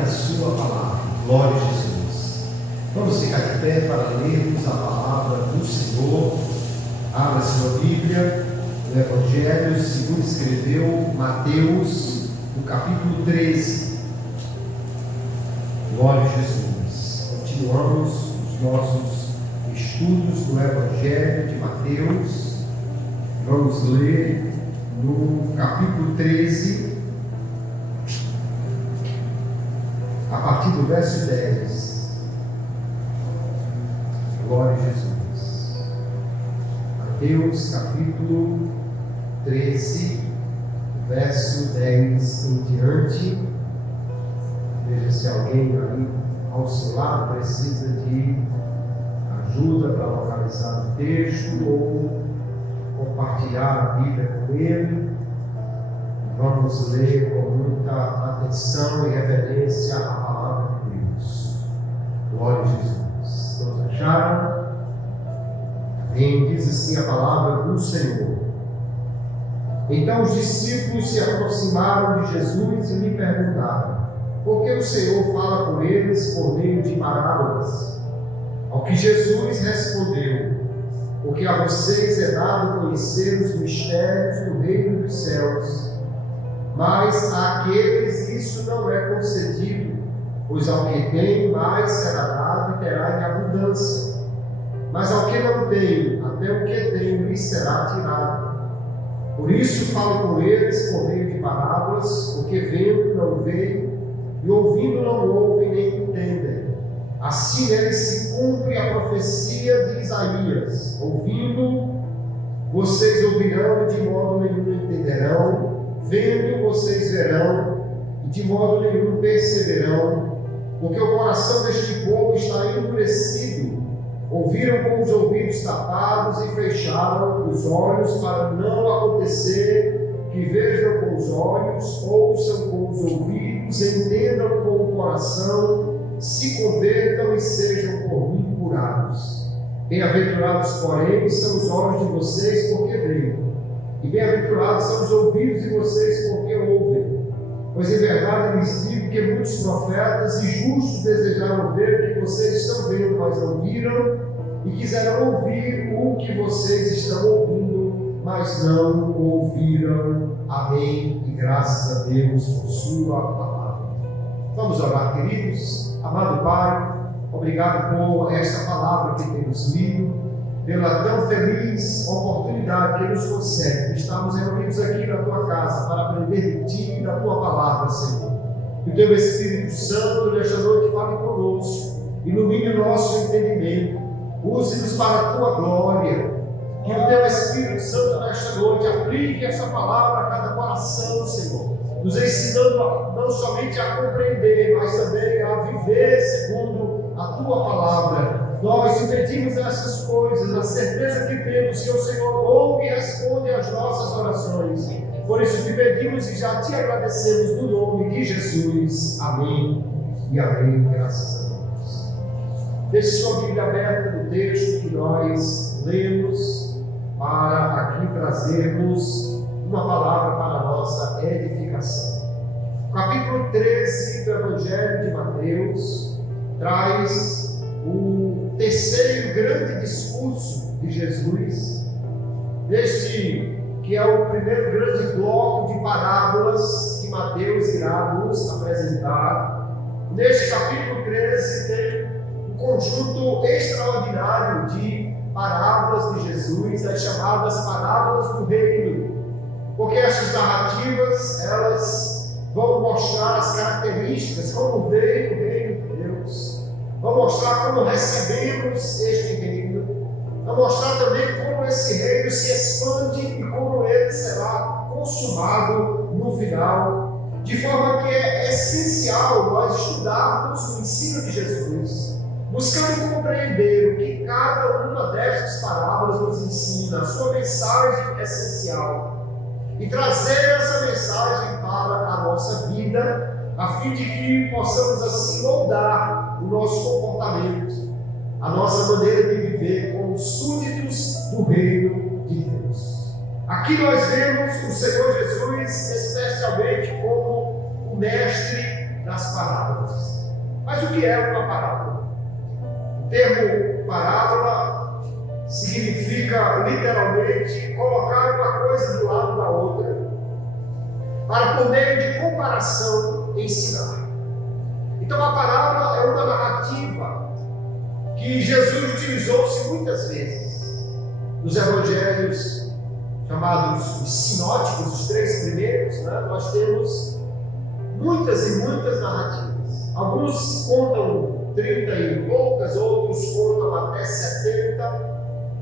da sua palavra. Glória a Jesus. Vamos ficar de pé para lermos a palavra do Senhor. Abra sua Bíblia no Evangelho segundo escreveu Mateus, no capítulo 13. Glória a Jesus. Continuamos os nossos estudos do Evangelho de Mateus. Vamos ler no capítulo 13, a partir do verso 10. Glória a Jesus. Mateus capítulo 13, verso 10 em diante. Veja se alguém aí ao seu lado precisa de ajuda para localizar o texto ou compartilhar a Bíblia com ele. Vamos ler com muita atenção e reverência a palavra de Deus. Glória a Jesus. Todos acharam? Amém. Diz assim a palavra do Senhor. Então os discípulos se aproximaram de Jesus e lhe perguntaram: por que o Senhor fala com eles por meio de parábolas? Ao que Jesus respondeu: porque a vocês é dado conhecer os mistérios do reino dos céus, mas àqueles isso não é concedido, pois ao que tem mais será dado e terá em abundância, mas ao que não tem, até o que tem lhe será tirado. Por isso falo com eles por meio de parábolas, porque vendo não veem, e ouvindo não ouvem nem entendem. Assim nele se cumpre a profecia de Isaías: ouvindo, vocês ouvirão e de modo nenhum entenderão, vendo, vocês verão e de modo nenhum perceberão, porque o coração deste povo está endurecido. Ouviram com os ouvidos tapados e fecharam os olhos, para não acontecer que vejam com os olhos, ouçam com os ouvidos, entendam com o coração, se convertam e sejam por mim curados. Bem-aventurados, porém, são os olhos de vocês, porque veem, e bem-aventurados são os ouvidos de vocês, porque ouvem. Pois em verdade lhes digo que muitos profetas e justos desejaram ver o que vocês estão vendo, mas não viram, e quiseram ouvir o que vocês estão ouvindo, mas não ouviram. Amém. E graças a Deus por sua palavra. Vamos orar, queridos. Amado Pai, obrigado por esta palavra que temos lido, pela tão feliz oportunidade que nos concede de estarmos reunidos aqui na Tua casa para aprender de Ti e da Tua palavra, Senhor. Que o Teu Espírito Santo nesta noite fale conosco, ilumine o nosso entendimento, use-nos para a Tua glória. Que o Teu Espírito Santo nesta noite aplique esta palavra a cada coração, Senhor, nos ensinando não somente a compreender, mas também a viver segundo a Tua palavra. Nós te pedimos essas coisas, a certeza que temos que o Senhor ouve e responde às nossas orações. Por isso te pedimos e já te agradecemos no nome de Jesus. Amém e amém. Graças a Deus. Deixe sua Bíblia aberta no texto que nós lemos, para aqui trazermos uma palavra para a nossa edificação. O capítulo 13 do Evangelho de Mateus traz o terceiro grande discurso de Jesus, este que é o primeiro grande bloco de parábolas que Mateus irá nos apresentar. Neste capítulo 13 tem um conjunto extraordinário de parábolas de Jesus, as chamadas parábolas do reino, porque estas narrativas elas vão mostrar as características, como veio o reino de Deus, vão mostrar como recebemos este reino, vão mostrar também como esse reino se expande e como ele será consumado no final, de forma que é essencial nós estudarmos o ensino de Jesus, buscando compreender o que cada uma destas parábolas nos ensina, a sua mensagem essencial, e trazer essa mensagem para a nossa vida, a fim de que possamos assim moldar o nosso comportamento, a nossa maneira de viver como súditos do reino de Deus. Aqui nós vemos o Senhor Jesus especialmente como o mestre das parábolas. Mas o que é uma parábola? O termo parábola significa literalmente colocar uma coisa do lado da outra, para por meio de comparação ensinar. Então a parábola é uma narrativa que Jesus utilizou-se muitas vezes nos evangelhos chamados os sinóticos, os 3 primeiros, né? Nós temos muitas e muitas narrativas. Alguns contam 30 e poucas, outros contam até 70.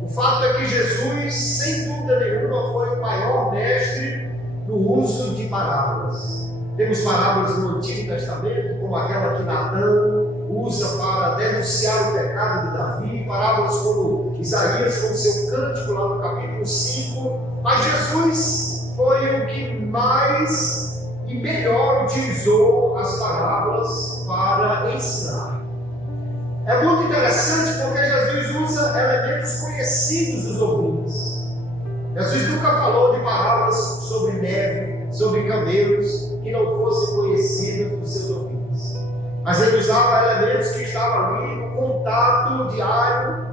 O fato é que Jesus, sem dúvida nenhuma, foi o maior mestre no uso de parábolas. Temos parábolas no Antigo Testamento, como aquela que Natã usa para denunciar o pecado de Davi, parábolas como Isaías, com seu cântico lá no capítulo 5, mas Jesus foi o que mais e melhor utilizou as parábolas para ensinar. É muito interessante porque Jesus usa elementos conhecidos dos ouvintes. Jesus nunca falou de parábolas sobre neve, sobre camelos, que não fossem conhecidos dos seus ouvintes. Mas ele usava elementos que estavam ali no contato diário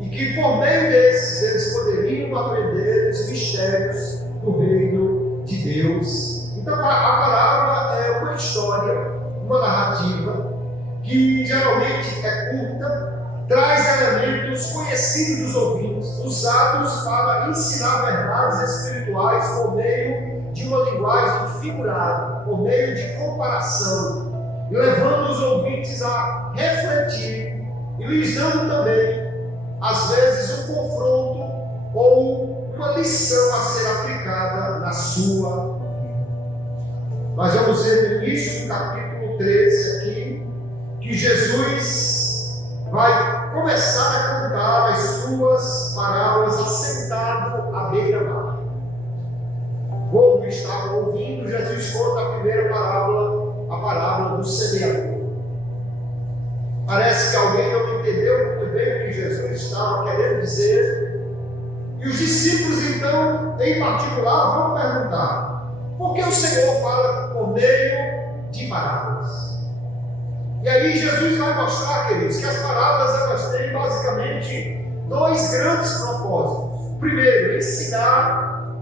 e que por meio desses eles poderiam aprender os mistérios do reino de Deus. Então a parábola é uma história, uma narrativa que geralmente é curta, traz elementos conhecidos dos ouvintes, usados para ensinar verdades espirituais por meio de uma linguagem figurada, por meio de comparação, e levando os ouvintes a refletir e lhes dando também, às vezes, um confronto ou uma lição a ser aplicada na sua vida. Nós vamos ver no início do capítulo 13 aqui, que Jesus vai começar a contar as suas parábolas assentado à beira-mar. O povo estava ouvindo, Jesus conta a primeira parábola, a parábola do semeador. Parece que alguém não entendeu muito bem o que Jesus estava querendo dizer, e os discípulos então, em particular, vão perguntar: por que o Senhor fala por meio de parábolas? E aí Jesus vai mostrar, queridos, que as parábolas elas têm basicamente 2 grandes propósitos. Primeiro, ensinar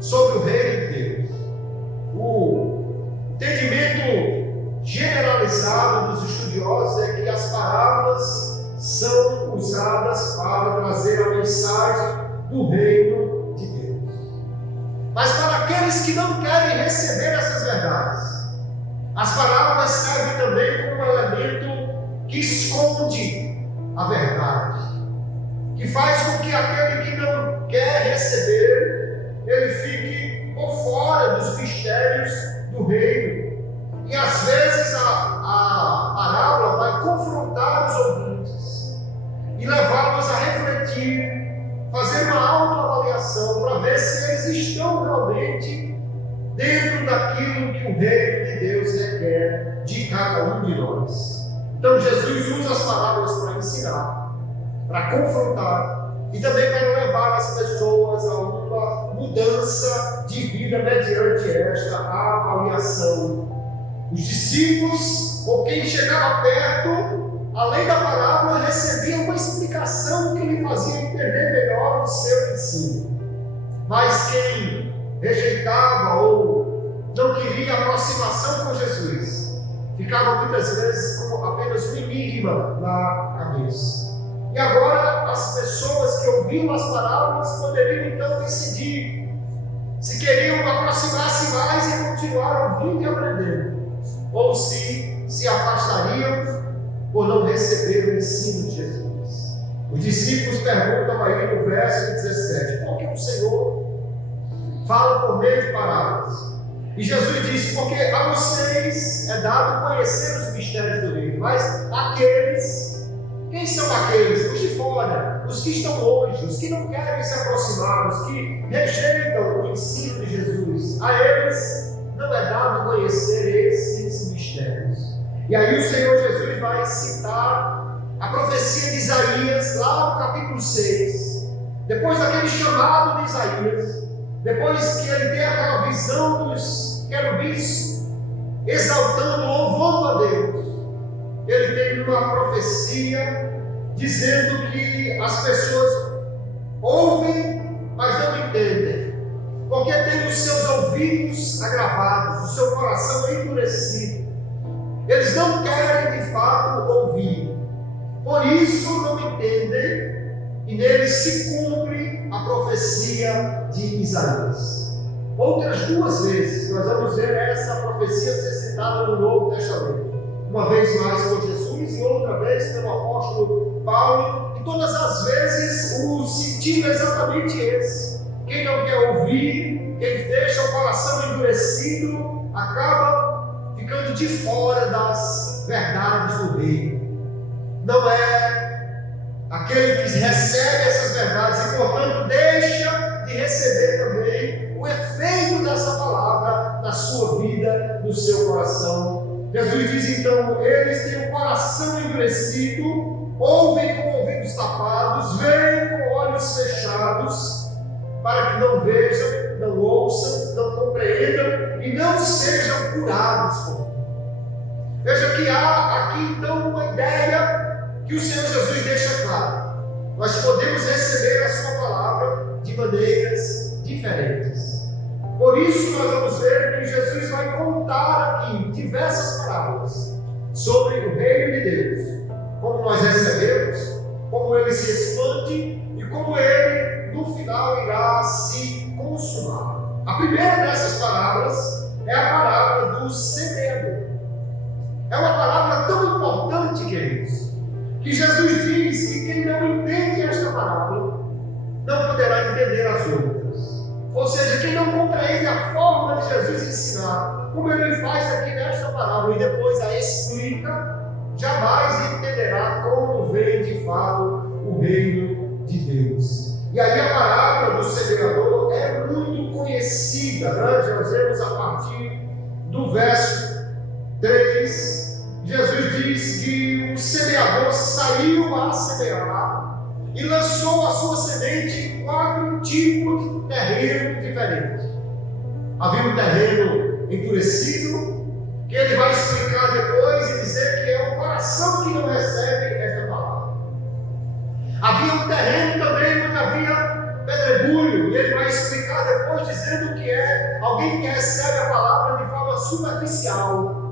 sobre o reino de Deus. O entendimento generalizado dos estudiosos é que as parábolas são usadas para trazer a mensagem do reino de Deus. Mas para aqueles que não querem receber essas verdades, as parábolas servem também como um elemento que esconde a verdade, que faz com que aquele que não quer receber, ele fique por fora dos mistérios do reino. E às vezes a parábola vai confrontar os ouvintes e levá-los a refletir, fazer uma autoavaliação para ver se eles estão realmente dentro daquilo que o reino de Deus requer de cada um de nós. Então Jesus usa as parábolas para ensinar, para confrontar e também para levar as pessoas a uma mudança de vida mediante esta avaliação. Os discípulos, ou quem chegava perto, além da parábola, recebiam uma explicação que lhe fazia entender melhor o seu ensino. Mas quem rejeitava ou não queria aproximação com Jesus, ficava muitas vezes com apenas um enigma na cabeça. E agora as pessoas que ouviam as parábolas poderiam então decidir se queriam aproximar-se mais e continuar ouvindo e aprendendo, ou se afastariam por não receber o ensino de Jesus. Os discípulos perguntam aí no verso 17: por que o Senhor fala por meio de parábolas? E Jesus disse: porque a vocês é dado conhecer os mistérios do reino, mas aqueles, quem são aqueles? Os de fora, os que estão longe, os que não querem se aproximar, os que rejeitam o ensino de Jesus, a eles não é dado conhecer esses mistérios. E aí o Senhor Jesus vai citar a profecia de Isaías, lá no capítulo 6, depois daquele chamado de Isaías, depois que ele tem aquela visão dos querubins exaltando, louvando a Deus. Ele tem uma profecia dizendo que as pessoas ouvem, mas não entendem, porque tem os seus ouvidos agravados, o seu coração endurecido. Eles não querem de fato ouvir, por isso não entendem, e neles se cumpre a profecia de Isaías. Outras duas vezes nós vamos ver essa profecia ser citada no Novo Testamento. Uma vez mais por Jesus e outra vez pelo apóstolo Paulo, e todas as vezes o sentido é exatamente esse. Quem não quer ouvir, quem deixa o coração endurecido, acaba ficando de fora das verdades do reino. Não é aquele que recebe essas verdades e, portanto, deixa de receber também o efeito dessa palavra na sua vida, no seu coração. Jesus diz então: eles têm o coração endurecido, ouvem com ouvidos tapados, veem com olhos fechados, para que não vejam, não ouçam, não compreendam e não sejam curados. Veja que há aqui então uma ideia que o Senhor Jesus deixa claro. Nós podemos receber a sua palavra de maneiras diferentes. Por isso nós vamos ver que Jesus vai contar aqui diversas parábolas sobre o reino de Deus, como nós recebemos, como ele se expande e como ele no final irá se consumar. A primeira dessas parábolas é a parábola do semeador. É uma parábola tão importante, queridos, que Jesus diz que quem não entende esta parábola não poderá entender as outras. Ou seja, quem não compreende a forma de Jesus ensinar, como ele faz aqui nesta parábola e depois a explica, jamais entenderá como vem de fato o reino de Deus. E aí a parábola do semeador é muito conhecida, né? Já vemos a partir do verso 3. Jesus diz que o semeador saiu a semear e lançou a sua semente em 4 tipos de terreno diferentes. Havia um terreno endurecido, que ele vai explicar depois e dizer que é o coração que não recebe esta palavra. Havia um terreno também onde havia pedregulho, e ele vai explicar depois dizendo que é alguém que recebe a palavra de forma superficial,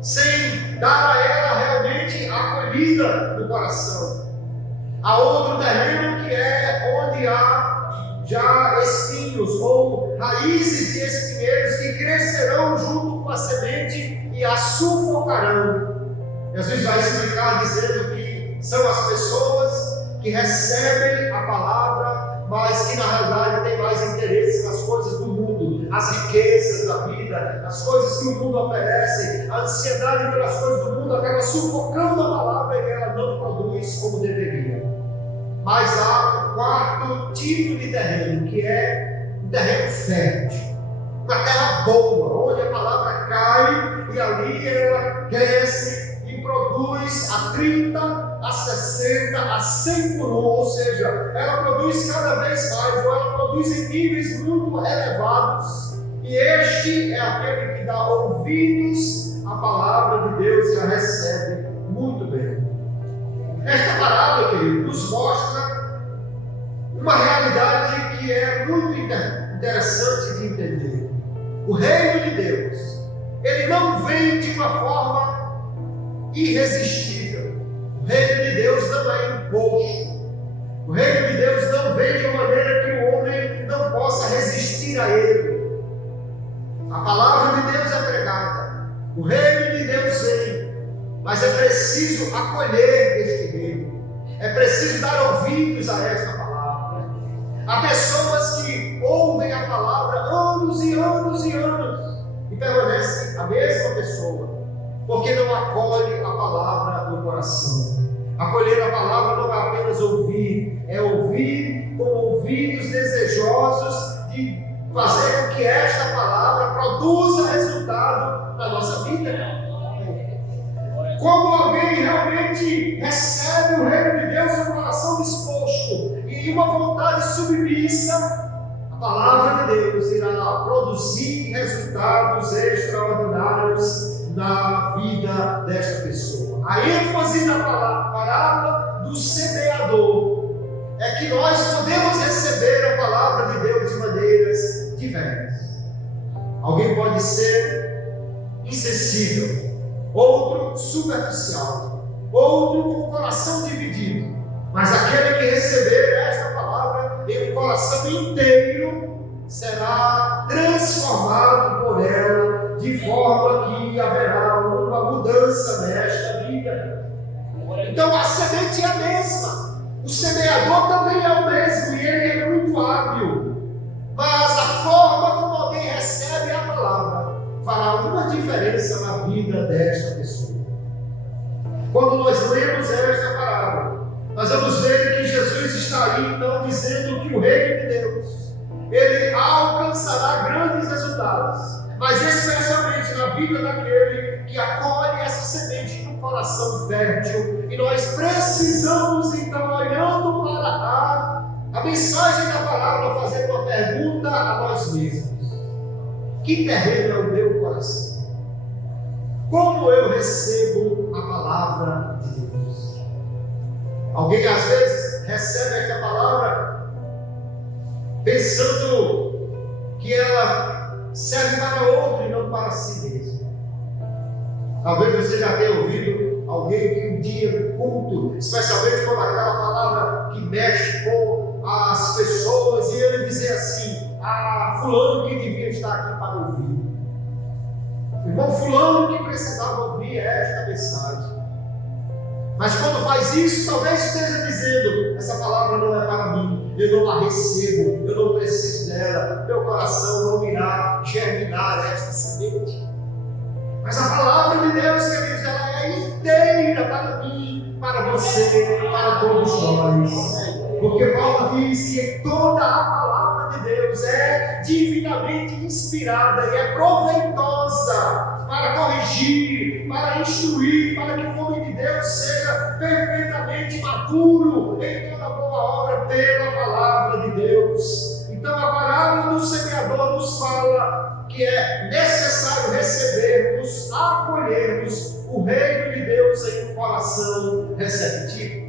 sem dar a ela realmente acolhida no coração. Há outro terreno que é onde há já espinhos ou raízes de espinheiros que crescerão junto com a semente e a sufocarão. Jesus vai explicar dizendo que são as pessoas que recebem a palavra, mas que na realidade têm mais interesse nas coisas do mundo, as riquezas da vida, as coisas que o mundo oferece. A ansiedade pelas coisas do mundo acaba sufocando a palavra e ela não produz como deveria. Mas há um 4º tipo de terreno, que é um terreno fértil, uma terra boa, onde a palavra cai e ali ela cresce e produz a 30, a 60, a 100 por 1, ou seja, ela produz cada vez mais, ou ela produz em níveis muito elevados, e este é aquele que dá ouvidos à palavra de Deus e a recebe muito bem. Esta parábola, querido, nos mostra uma realidade que é muito interessante de entender. O reino de Deus, ele não vem de uma forma irresistível. O reino de Deus não é imposto. O reino de Deus não vem de uma maneira que o homem não possa resistir a ele. A palavra de Deus é pregada. O reino de Deus vem. Mas é preciso acolher este reino. É preciso dar ouvidos a esta palavra. Há pessoas que ouvem a palavra anos e anos e anos e permanecem a mesma pessoa, porque não acolhe a palavra no coração. Acolher a palavra não é apenas ouvir, é ouvir com ouvidos desejosos de fazer com que esta palavra produza resultado na nossa vida. Como alguém realmente recebe o reino de Deus no coração disposto e uma vontade submissa, a a palavra de Deus irá produzir resultados extraordinários na vida desta pessoa. A ênfase da parábola do semeador é que nós podemos receber a palavra de Deus de maneiras diversas. Alguém pode ser insensível, outro superficial, outro com o coração dividido, mas aquele que receber esta palavra em um coração inteiro será transformado por ela, de forma que haverá uma mudança nesta vida. Então a semente é a mesma, o semeador também é o mesmo e ele é muito hábil, mas a forma como alguém recebe a palavra fará uma diferença na vida desta pessoa. Quando nós lemos esta parábola, nós vamos ver que Jesus está aí então dizendo que o reino de Deus ele alcançará grandes resultados, mas especialmente na vida daquele que acolhe essa semente no coração fértil. E nós precisamos então, olhando para a mensagem da parábola, fazer uma pergunta a nós mesmos: que terreno é o meu coração? Como eu recebo a palavra de Deus? Alguém às vezes recebe esta palavra pensando que ela serve para outro e não para si mesmo. Talvez você já tenha ouvido alguém que um dia no culto, especialmente quando aquela palavra que mexe com as pessoas, e ele dizer assim: fulano que devia estar aqui para ouvir, irmão fulano que precisava ouvir esta mensagem. Mas quando faz isso, talvez esteja dizendo: essa palavra não é para mim, eu não a recebo, eu não preciso dela, meu coração não irá germinar esta semente. Mas a palavra de Deus, queridos, ela é inteira para mim, para você, para todos nós. Porque Paulo diz que toda a palavra de Deus é divinamente inspirada e é proveitosa para corrigir, para instruir, para que o homem de Deus seja perfeitamente maduro em toda boa obra pela palavra de Deus. Então a parábola do semeador nos fala que é necessário recebermos, acolhermos o reino de Deus em um coração receptivo.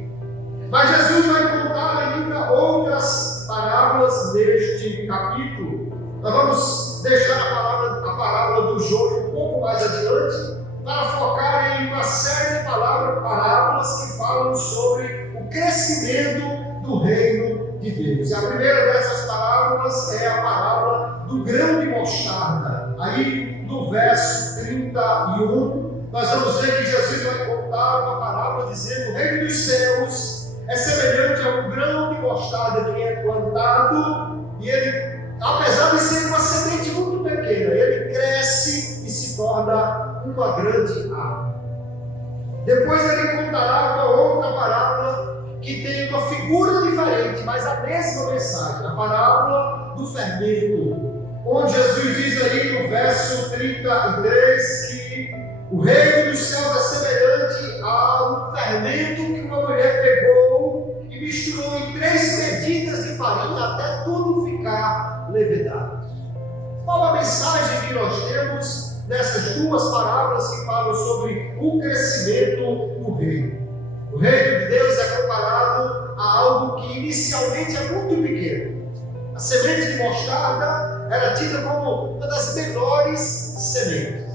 Mas Jesus vai contar ainda outras parábolas neste capítulo. Nós vamos deixar a parábola do joio um pouco mais adiante, para focar em uma série de parábolas que falam sobre o crescimento do reino de Deus. E a primeira dessas parábolas é a parábola do grão de mostarda. Aí no verso 31, nós vamos ver que Jesus vai contar uma parábola dizendo: o reino dos céus é semelhante a um grão de mostarda que é plantado, e ele, apesar de ser uma semente muito pequena, ele cresce e se torna uma grande árvore. Depois ele contará uma outra parábola que tem uma figura diferente, mas a mesma mensagem, a parábola do fermento, onde Jesus diz aí no verso 33 que o reino dos céus é semelhante a um fermento que uma mulher pegou e misturou em 3 medidas de farinha até tudo ficar levedado. Qual a mensagem que nós temos nessas duas parábolas que falam sobre o crescimento do reino? O reino de Deus é comparado a algo que inicialmente é muito pequeno. A semente de mostarda era tida como uma das menores sementes.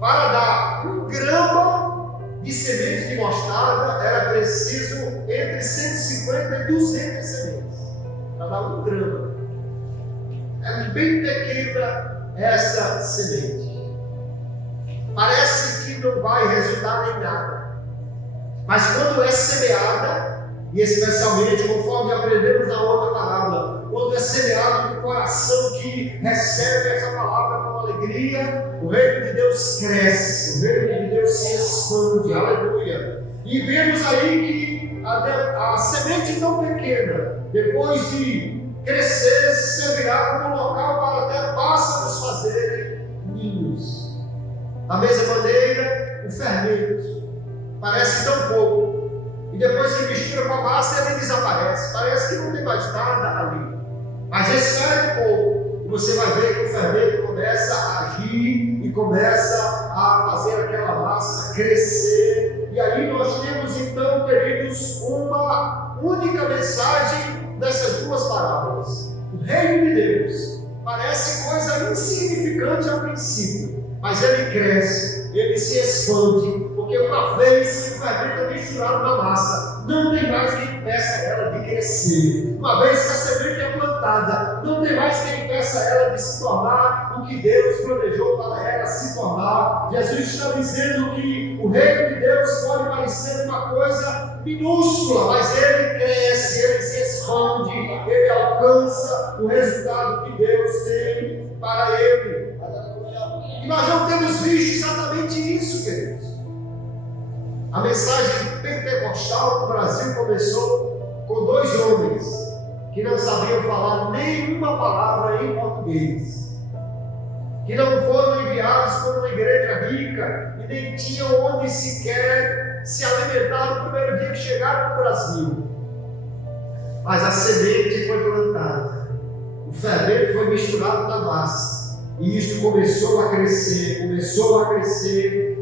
Para dar 1 grama de semente de mostarda era preciso entre 150 e 200 sementes. Para dar 1 grama. É bem pequena essa semente. Parece que não vai resultar em nada. Mas quando é semeada, e especialmente conforme aprendemos na outra parábola, quando é semeado no coração que recebe essa palavra com alegria, o reino de Deus cresce, o reino de Deus se expande, aleluia. E vemos aí que a semente tão pequena, depois de crescer, servirá como local para até pássaros fazerem ninhos. Da mesma maneira, o fermento parece tão pouco, e depois que mistura com a massa, ele desaparece. Parece que não tem mais nada ali. Mas espere um pouco, e você vai ver que o fermento começa a agir e começa a fazer aquela massa crescer. E aí nós temos então, queridos, uma única mensagem dessas duas parábolas. O reino de Deus parece coisa insignificante ao princípio, mas ele cresce, ele se expande, porque uma vez que o fermento é misturado na massa, não tem mais quem impeça ela de crescer. Uma vez que a semente é plantada, não tem mais quem impeça ela de se tornar o que Deus planejou para ela se tornar. Jesus está dizendo que o reino de Deus pode parecer uma coisa minúscula, mas ele cresce, ele se expande, ele alcança o resultado que Deus tem para ele. E nós não temos visto exatamente isso, queridos. A mensagem pentecostal no Brasil começou com 2 homens que não sabiam falar nenhuma palavra em português, que não foram enviados por uma igreja rica e nem tinham onde sequer se alimentar no primeiro dia que chegaram no Brasil. Mas a semente foi plantada, o fermento foi misturado na massa, e isto começou a crescer,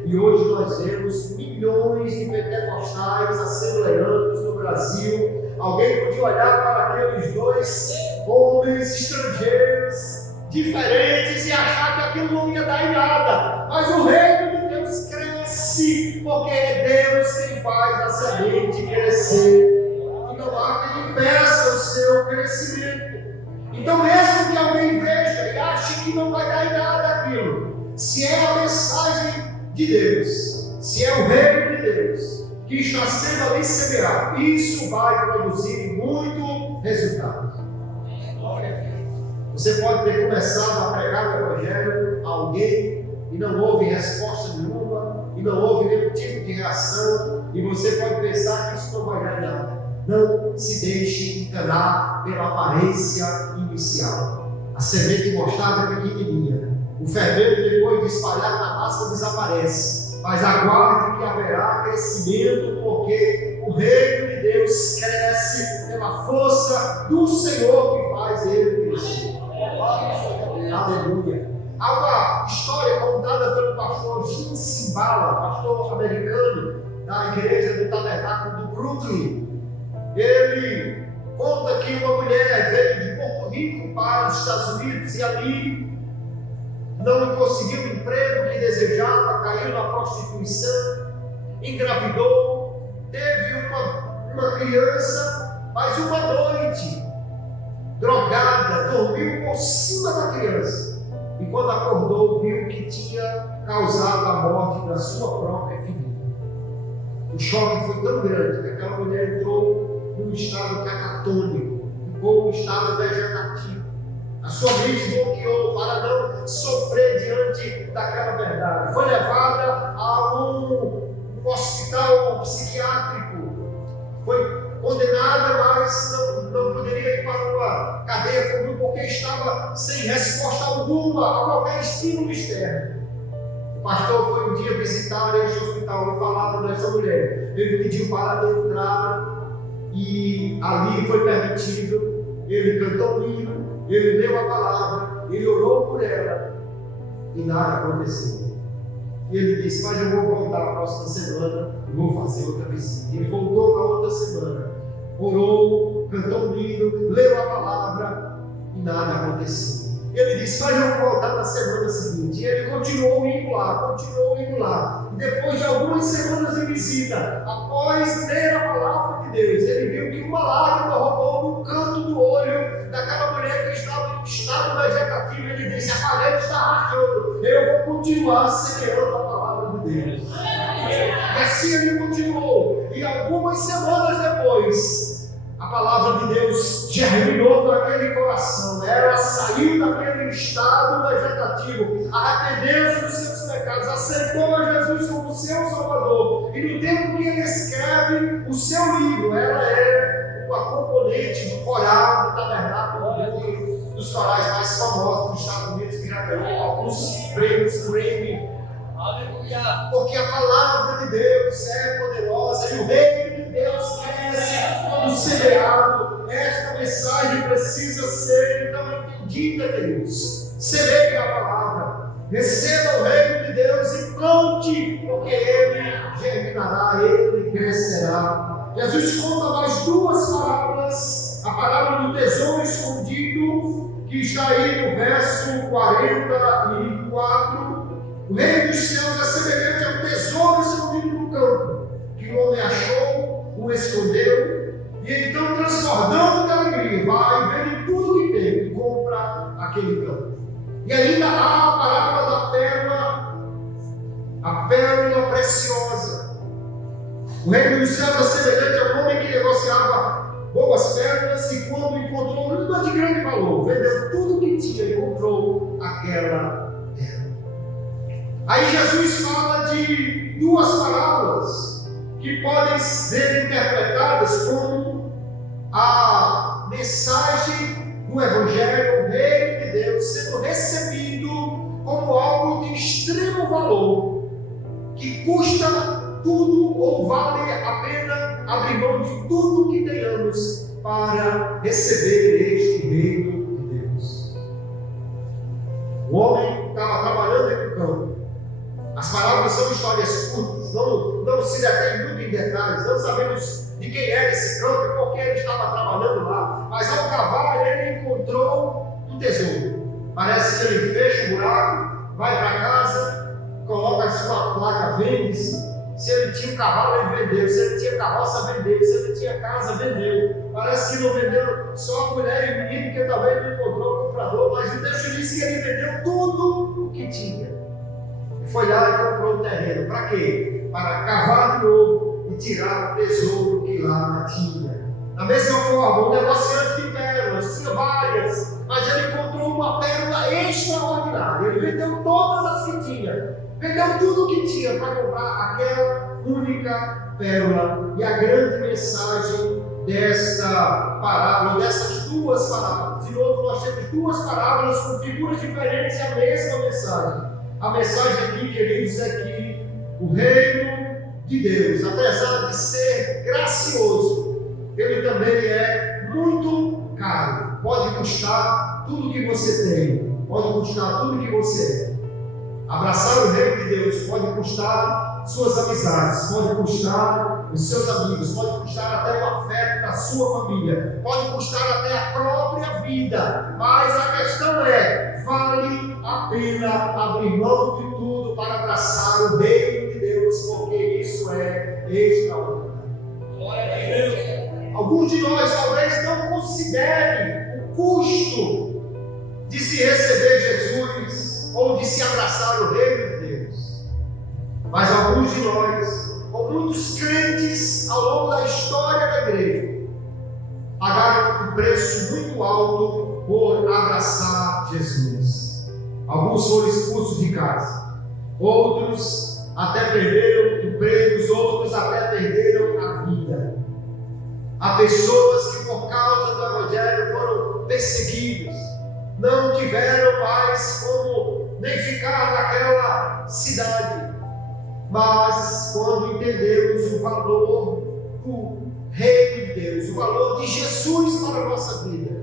e hoje nós vemos milhões de pentecostais assembleanos no Brasil. Alguém podia olhar para aqueles 2 homens estrangeiros, diferentes, e achar que aquilo não ia dar em nada, mas o reino de Deus cresce, porque é Deus quem faz a semente crescer, e não há quem impeça o seu crescimento. Então, mesmo que alguém veja e ache que não vai dar em nada aquilo, se é a mensagem de Deus, se é o reino de Deus que está sendo ali semeado, isso vai produzir muito resultado. Você pode ter começado a pregar o Evangelho a alguém e não houve resposta nenhuma, e não houve nenhum tipo de reação, e você pode pensar que isso não vai dar em nada. Não se deixe enganar pela aparência inicial. A semente de mostarda é pequenininha. O fermento, depois de espalhar na massa, desaparece. Mas aguarde que haverá crescimento, porque o reino de Deus cresce pela força do Senhor que faz ele crescer. Aleluia. Há uma história contada pelo pastor Jim Cymbala, pastor americano da igreja do Tabernáculo do Brooklyn. Ele conta que uma mulher veio de Porto Rico para os Estados Unidos e ali não conseguiu o emprego que desejava, caiu na prostituição, engravidou, teve uma criança, mas uma noite, drogada, dormiu por cima da criança. E quando acordou, viu que tinha causado a morte da sua própria filha. O choque foi tão grande que aquela mulher entrou num estado catatônico, ficou num estado vegetativo. A sua mente bloqueou para não sofrer diante daquela verdade. Foi levada a um hospital psiquiátrico, foi condenada, mas não poderia ir para uma cadeia comum porque estava sem resposta alguma a qualquer estímulo externo. O pastor foi um dia visitar este hospital e falava dessa mulher. Ele pediu para entrar e ali foi permitido. Ele cantou um hino, ele deu a palavra, ele orou por ela e nada aconteceu. E ele disse: mas eu vou voltar na próxima semana e vou fazer outra visita. Ele voltou na outra semana, orou, cantou um hino, leu a palavra e nada aconteceu. Ele disse: mas eu vou voltar na semana seguinte. E ele continuou indo lá. E depois de algumas semanas de visita, após ler a palavra de Deus, ele viu que uma lágrima rolou no canto do olho daquela mulher que estava em estado vegetativo. Ele disse: a parede está rachando, eu vou continuar semeando a palavra de Deus. E assim ele continuou. E algumas semanas depois, a palavra de Deus germinou naquele coração. Ela saiu daquele estado vegetativo, arrependeu-se dos seus pecados, aceitou a Jesus como seu Salvador. E no tempo que ele escreve o seu livro, ela é uma componente do coral do Tabernáculo, dos corais mais famosos dos Estados Unidos, que já ganhou alguns prêmios Grammy. Aleluia! Porque a palavra de Deus é poderosa e o reino de Deus cresce quando semeado. Esta mensagem precisa ser então entendida, queridos. Semeie a palavra, receba o reino de Deus e plante, porque ele germinará, ele crescerá. Jesus conta mais duas parábolas: a parábola do tesouro escondido, que está aí no verso 44. O reino dos céus é semelhante a um tesouro escondido no campo, que o homem achou, o escondeu, e então, transbordando de alegria, vai vendo tudo que tem e compra aquele campo. E ainda há a parábola da pérola, a pérola preciosa. O reino dos céus é semelhante a um homem que negociava boas pérolas e, quando encontrou uma de grande valor, vendeu tudo que tinha e comprou aquela pérola. Aí Jesus fala de duas parábolas que podem ser interpretadas como a mensagem do Evangelho, o reino de Deus, sendo recebido como algo de extremo valor, que custa tudo ou vale a pena abrir mão de tudo que tenhamos para receber este reino de Deus. O homem estava trabalhando dentro do campo. As parábolas são histórias curtas, não se detém muito em detalhes, não sabemos de quem era esse campo e por que ele estava trabalhando lá. Mas ao cavar, ele encontrou um tesouro. Parece que ele fecha o buraco, vai para casa, coloca a sua placa, vende-se. Se ele tinha um cavalo, ele vendeu. Se ele tinha carroça, vendeu. Se ele tinha casa, vendeu. Parece que não vendeu só a mulher e o menino, porque talvez não encontrou comprador, mas o texto diz que ele vendeu tudo o que tinha. E foi lá e comprou o terreno. Para quê? Para cavar de novo e tirar o tesouro que lá tinha. Da mesma forma, o negociante de pérolas tinha várias, mas ele encontrou uma pérola extraordinária. Ele vendeu todas as que tinha, vendeu tudo o que tinha para comprar aquela única pérola. E a grande mensagem desta parábola, dessas duas parábolas, de novo nós temos duas parábolas com figuras diferentes e a mesma mensagem. A mensagem aqui, queridos, é que o reino de Deus, apesar de ser gracioso, ele também é muito caro. Pode custar tudo que você tem, pode custar tudo que você é. Abraçar o reino de Deus pode custar suas amizades, pode custar os seus amigos, pode custar até o afeto da sua família, pode custar até a própria vida. Mas a questão é: vale a pena abrir mão de tudo para abraçar o reino de Deus, porque isso é extraordinário. Glória a Deus. Alguns de nós talvez não considerem o custo de se receber Jesus ou de se abraçar o reino de Deus. Mas alguns de nós, ou muitos crentes ao longo da história da igreja, pagaram um preço muito alto por abraçar Jesus. Alguns foram expulsos de casa, outros até perderam empregos, outros até perderam a vida. Há pessoas que, por causa do Evangelho, foram perseguidas, não tiveram mais como nem ficar naquela cidade. Mas quando entendemos o valor do reino de Deus, o valor de Jesus para a nossa vida,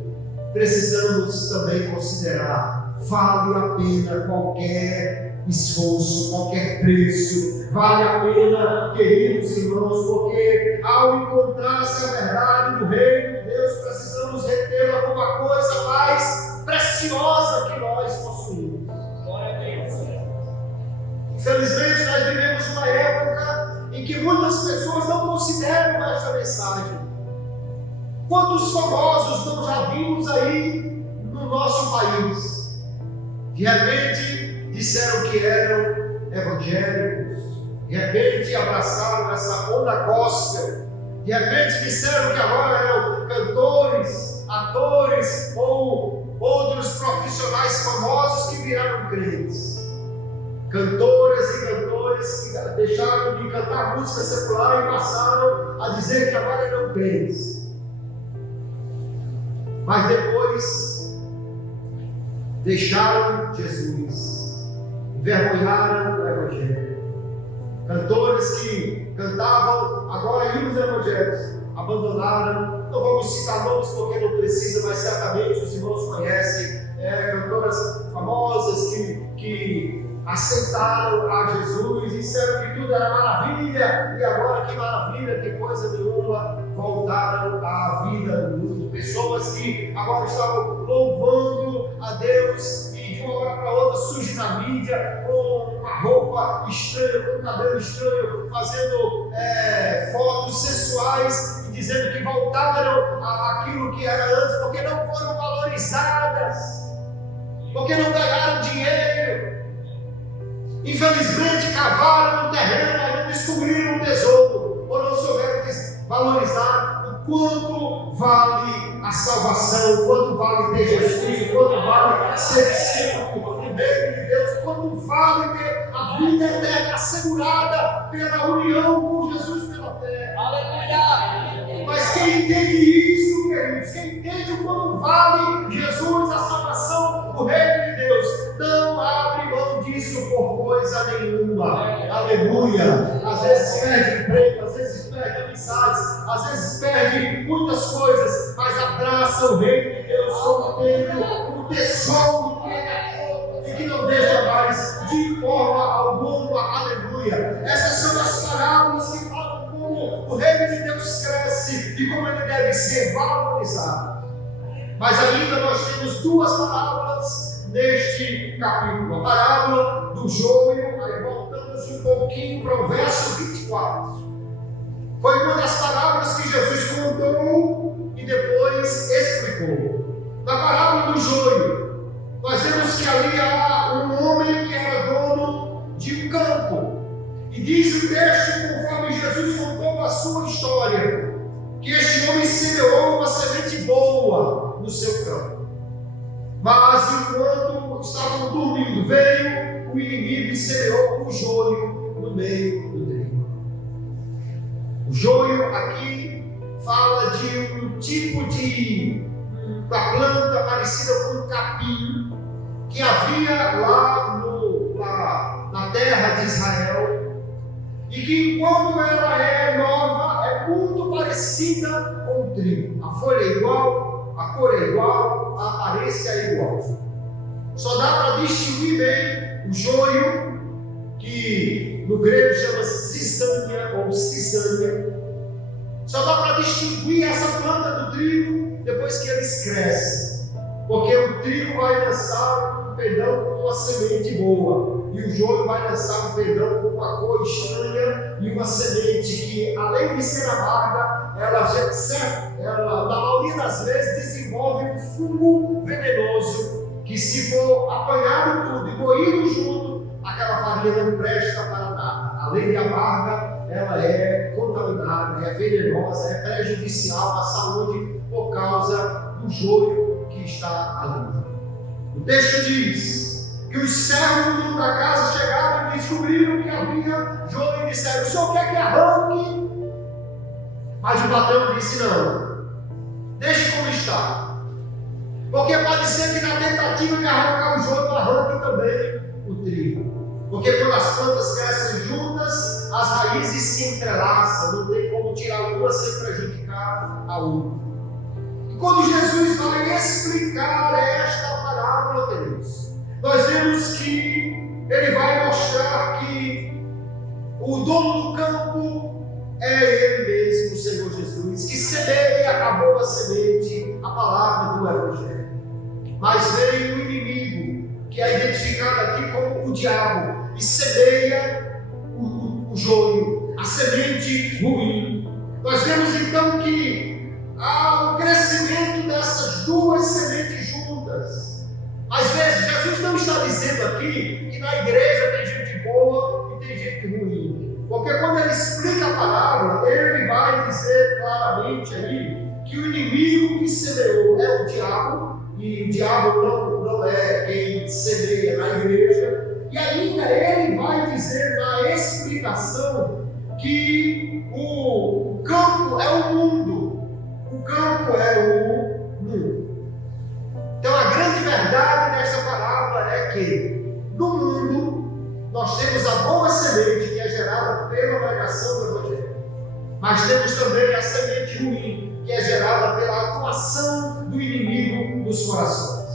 precisamos também considerar: vale a pena qualquer esforço, qualquer preço. Vale a pena, queridos irmãos, porque ao encontrar-se a verdade do reino de Deus, precisamos retê-la como a coisa mais preciosa que nós possuímos. Glória a Deus. Infelizmente, nós vivemos uma época em que muitas pessoas não consideram esta mensagem. Quantos famosos não já vimos aí no nosso país? De repente, disseram que eram evangélicos, de repente abraçaram essa onda gospel, de repente disseram que agora eram cantores, atores ou outros profissionais famosos que viraram crentes. Cantoras e cantores que deixaram de cantar música secular e passaram a dizer que agora eram crentes. Mas depois deixaram Jesus, envergonharam o Evangelho. Cantores que cantavam agora hinos evangélicos abandonaram não vamos citar nomes porque não precisa, mas certamente os irmãos conhecem cantoras famosas que aceitaram a Jesus e disseram que tudo era maravilha, e agora que maravilha, que coisa nenhuma, voltaram à vida do mundo. Pessoas que agora estavam louvando a Deus e de uma hora para outra surgem na mídia com uma roupa estranha, com um cabelo estranho, fazendo fotos sensuais e dizendo que voltaram àquilo que era antes, porque não foram valorizadas, porque não ganharam dinheiro. Infelizmente cavaram no terreno, mas não descobriram um tesouro, ou não souberam valorizar o quanto vale a salvação, o quanto vale ter Jesus, o quanto vale ser discípulo do reino de Deus, o quanto vale ter a vida eterna assegurada pela união com Jesus pela fé. Aleluia! Mas quem entende isso, queridos, quem entende o quanto vale Jesus, a salvação, o reino de Deus, não abre mão disso por coisa nenhuma. Aleluia! Às vezes perde emprego, às vezes perde amizades, às vezes perde muitas coisas, mas abraça o reino de Deus como tendo um tesouro e que não deixa mais de forma alguma. Aleluia! Essas são as parábolas que falam como o reino de Deus cresce e como ele deve ser valorizado. Mas ainda nós temos duas parábolas neste capítulo. A parábola do joio, aí voltamos um pouquinho para o verso 24. Foi uma das parábolas que Jesus contou e depois explicou. Na parábola do joio, nós vemos que ali há um homem que era dono de um campo. E diz o texto, conforme Jesus contou a sua história, que este homem semeou uma semente boa no seu campo. Mas enquanto estavam dormindo, veio o inimigo e semeou o joio no meio do trigo. O joio aqui fala de um tipo da planta parecida com um capim que havia lá na terra de Israel e que enquanto ela é nova, é muito parecida com o trigo. A folha é igual, a cor é igual, a aparência é igual. Só dá para distinguir bem o joio, que no grego chama-se cisânia ou cisânia. Só dá para distinguir essa planta do trigo depois que eles crescem. Porque o trigo vai lançar um pedão com uma semente boa. E o joio vai lançar um pedão com uma cor estranha e uma semente que, além de ser amarga, ela na maioria das vezes desenvolve um fungo venenoso que, se for apanhado tudo e moído junto, aquela farinha não presta para nada. Além de amarga, ela é contaminada, é venenosa, é prejudicial à saúde por causa do joio que está ali. O texto diz que os servos da casa chegaram e descobriram que havia joio e disseram: o senhor quer que arranque? Mas o patrão disse: não, deixe como está, porque pode ser que na tentativa de arrancar o joio, arranque também o trigo. Porque quando as plantas crescem juntas, as raízes se entrelaçam, não tem como tirar uma sem prejudicar a outra. E quando Jesus vai explicar esta parábola, Deus, nós vemos que ele vai mostrar que o dono do campo é ele mesmo, o Senhor Jesus, que semeia a boa semente, a palavra do Evangelho. Mas veio o inimigo, que é identificado aqui como o diabo, e semeia o joio, a semente ruim. Nós vemos então que há um crescimento dessas duas sementes juntas. Às vezes, Jesus não está dizendo aqui que na igreja tem gente boa e tem gente ruim. Porque quando ele explica a palavra, ele vai dizer claramente aí que o inimigo que semeou é o diabo, e o diabo não é quem semeia na igreja. E ainda ele vai dizer na explicação que o campo é o mundo. O campo é o mundo. Então a grande verdade desta parábola é que no mundo nós temos a boa semente que é gerada pela pregação do Evangelho. Mas temos também a semente ruim que é gerada gerada pela atuação do inimigo nos corações.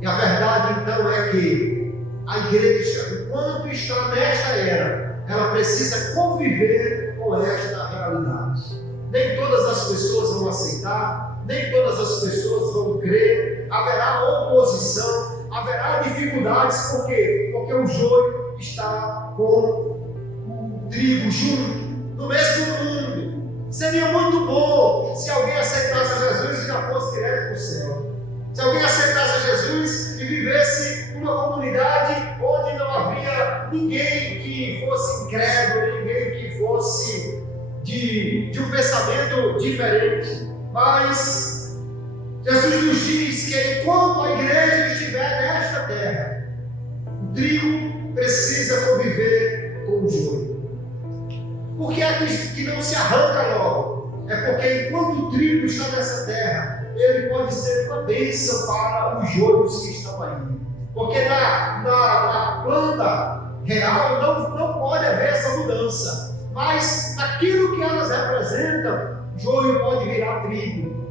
E a verdade então é que a igreja, enquanto está nesta era, ela precisa conviver com esta realidade. Nem todas as pessoas vão aceitar, nem todas as pessoas vão crer, haverá oposição, haverá dificuldades, por quê? Porque o joio está com o trigo junto, no mesmo mundo. Seria muito bom se alguém aceitasse Jesus e já fosse direto para o céu. Se alguém aceitasse Jesus e vivesse numa comunidade onde não havia ninguém que fosse incrédulo, ninguém que fosse de um pensamento diferente. Mas Jesus nos diz que enquanto a igreja estiver nesta terra, o trigo precisa conviver com o joio. Por que é que não se arranca logo? É porque enquanto o trigo está nessa terra, ele pode ser uma bênção para os joios que estão aí. Porque na planta real não pode haver essa mudança. Mas naquilo que elas representam, joio pode virar trigo.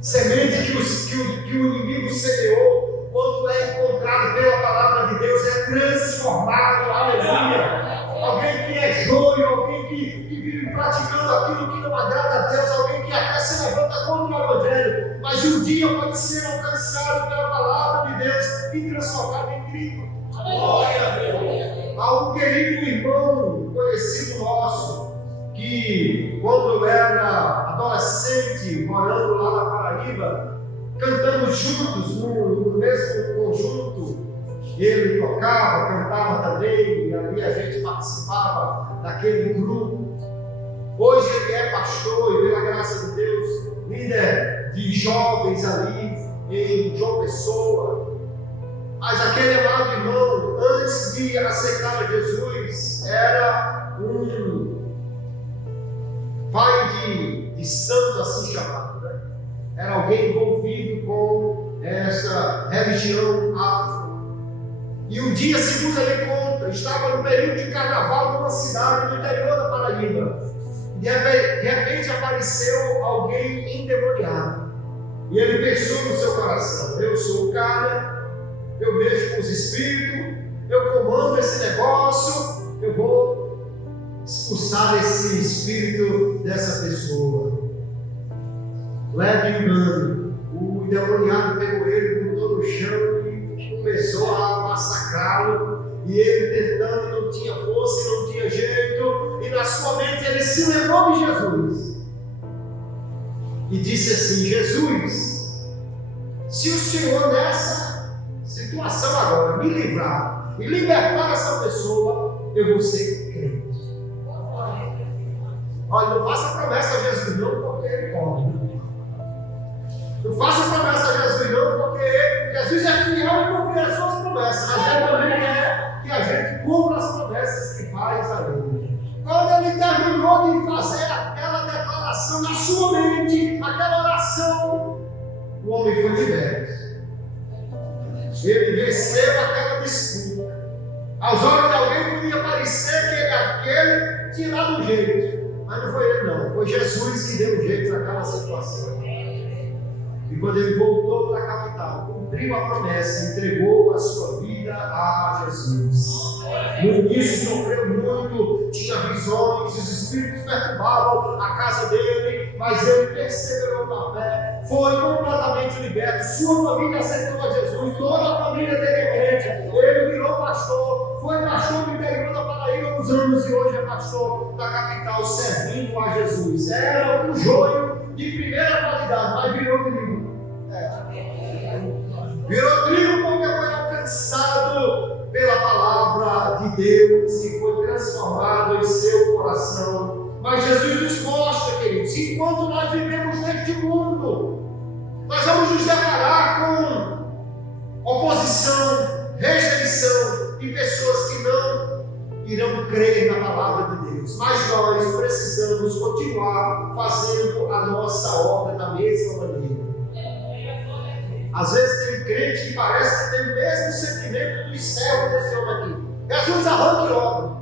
Semente que o inimigo semeou, quando é encontrado pela palavra de Deus, é transformado. Aleluia! Alguém que é joio, alguém que vive praticando aquilo que não agrada a Deus, alguém que até se levanta contra o Evangelho, mas um dia pode ser alcançado pela palavra de Deus e transformado em trigo. Glória a Deus! Há um querido irmão, conhecido nosso, que quando eu era adolescente, morando lá na Paraíba, cantamos juntos no mesmo conjunto. Ele tocava, cantava também, e ali a gente participava daquele grupo. Hoje ele é pastor e, pela graça de Deus, líder de jovens ali em João Pessoa. Mas aquele amado irmão, antes de aceitar Jesus, era um pai de santo assim chamado, né? Era alguém envolvido com essa religião afro. E um dia, segundo ele conta, estava no período de carnaval numa cidade do interior da Paraíba. De repente apareceu alguém endemoniado. E ele pensou no seu coração: eu sou o cara, eu mexo com os espíritos, eu comando esse negócio, eu vou expulsar esse espírito dessa pessoa. Leve engano. O endemoniado pegou ele, botou no chão e começou a massacrá-lo. E ele tentando, não tinha força, não tinha jeito. E na sua mente ele se lembrou de Jesus. E disse assim: Jesus, se o Senhor nessa situação agora me livrar e libertar essa pessoa, eu vou ser crente. Olha, não faça promessa a Jesus não, porque ele come. Não faça promessa a Jesus não, porque Jesus é fiel em cumprir as suas promessas. Mas ele também quer que a gente cumpra as promessas que faz a ele. Quando ele terminou de fazer aquela declaração na sua mente, aquela oração, o homem foi liberto. Ele venceu aquela disputa. Aos olhos de alguém podia parecer que ele aquele tinha dado um jeito. Mas não foi ele não, foi Jesus que deu um jeito naquela situação. E quando ele voltou para a capital, cumpriu a promessa, entregou a sua vida a Jesus. No início sofreu muito, tinha visões, os espíritos perturbavam a casa dele, mas ele perseverou na fé, foi completamente liberto. Sua família aceitou a Jesus, toda a família dele é crente. Ele virou pastor, foi pastor do interior da Paraíba há uns anos e hoje é pastor da capital, servindo a Jesus. Era um joio de primeira qualidade, mas virou trigo. Virou trigo porque foi alcançado pela palavra de Deus e foi transformado em seu coração. Mas Jesus nos mostra, queridos, enquanto nós vivemos neste mundo, nós vamos nos deparar com oposição, rejeição e pessoas que não irão crer na palavra de Deus. Mas nós precisamos continuar fazendo a nossa obra da mesma maneira. Às vezes tem crente que parece que tem o mesmo sentimento dos servos desse homem aqui. Jesus arranque logo.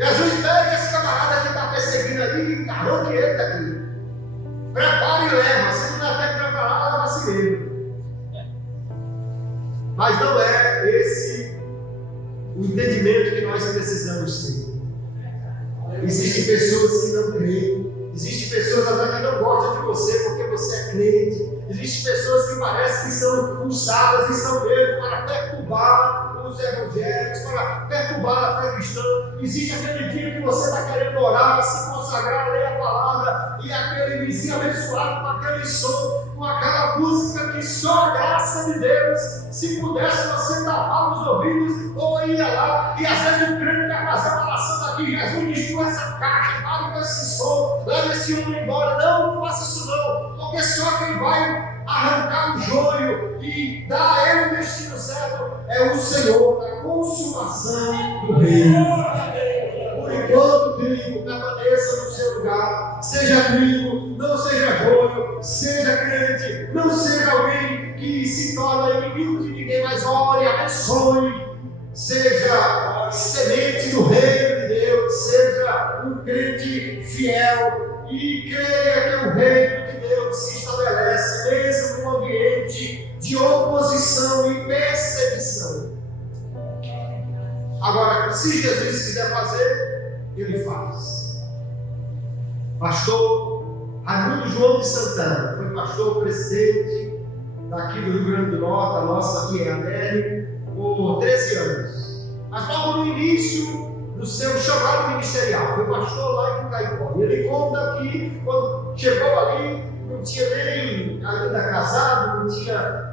Jesus pega esse camarada que está perseguindo ali e arranque ele daqui. Prepara e leva. Se não der tempo de preparar, leva assim mesmo. Mas não é esse o entendimento que nós precisamos ter. Existem pessoas que não creem. Existem pessoas até que não gostam de você porque você é crente. Existem pessoas que parecem que são usadas e são mesmo para perturbar os evangélicos, para perturbar a fé cristã. Existe aquele dia que você está querendo orar, se consagrar, ler a palavra, e aquele vizinho abençoado com aquele som, com aquela música que só a graça de Deus, se pudesse você tapar os ouvidos, ou ia lá, e às vezes o crente quer fazer uma oração daqui, Jesus destrua essa caixa, para com esse som, leva esse homem embora. Não faça isso não, porque só quem vai arrancar o joio e dar a ele o destino certo é o Senhor, a consumação do reino. Por enquanto o trigo permaneça no seu lugar, seja trigo, não seja joio, seja crente, não seja alguém que se torna inimigo de ninguém, mas ore, abençoe, seja semente do reino de Deus, seja um crente fiel e creia que o reino de Deus se estabelece mesmo num ambiente de oposição e perseguição. Agora, se Jesus quiser fazer, ele faz. Pastor Raimundo João de Santana foi pastor presidente daqui do Rio Grande do Norte, a nossa IEADL, por 13 anos. Mas logo no início do seu chamado ministerial, foi pastor lá em Caicó. E ele conta que quando chegou ali, não tinha nem ainda casado, não tinha